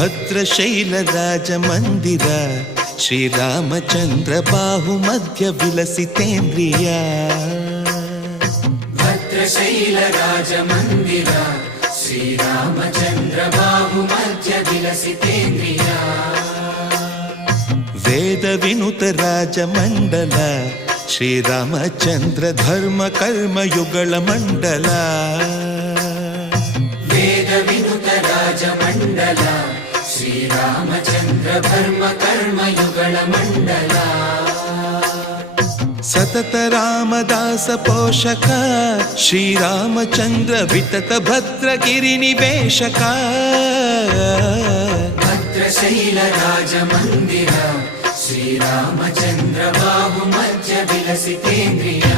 ಭದ್ರಶೈಲ ರಾಜ ಮಂದಿರ ಶ್ರೀರಾಮಚಂದ್ರ ಬಾಹು ಮಧ್ಯ ವಿಲಸಿತೇಂದ್ರಿಯ ಭದ್ರಶೈಲ ರಾಜ ಮಂದಿರ ಶ್ರೀರಾಮಚಂದ್ರ ಬಾಹು ಮಧ್ಯ ವಿಲಸಿತೇಂದ್ರಿಯ ವೇದ ವಿನುತ ರಾಜ ಮಂಡಲ ಶ್ರೀರಾಮಚಂದ್ರ ಧರ್ಮ ಕರ್ಮ ಯುಗಳ ಮಂಡಲ ವೇದ ವಿನುತ ರಾಜ ಮಂಡಲ ಶ್ರೀರಾಮಚಂದ್ರ ಧರ್ಮ ಕರ್ಮ ಯುಗಳ ಮಂಡಲ ಸತತ ರಾಮದಾಸ ಪೋಷಕ ಶ್ರೀರಾಮಚಂದ್ರ ವಿತತ ಭದ್ರಗಿರಿ ನಿವೇಶಕ ಭದ್ರಶೈಲ ರಾಜ ಮಂದಿರ ಶ್ರೀರಾಮಚಂದ್ರ ಬಾಹು ಮಧ್ಯ ವಿಲಸಿತೇಂದ್ರಿಯ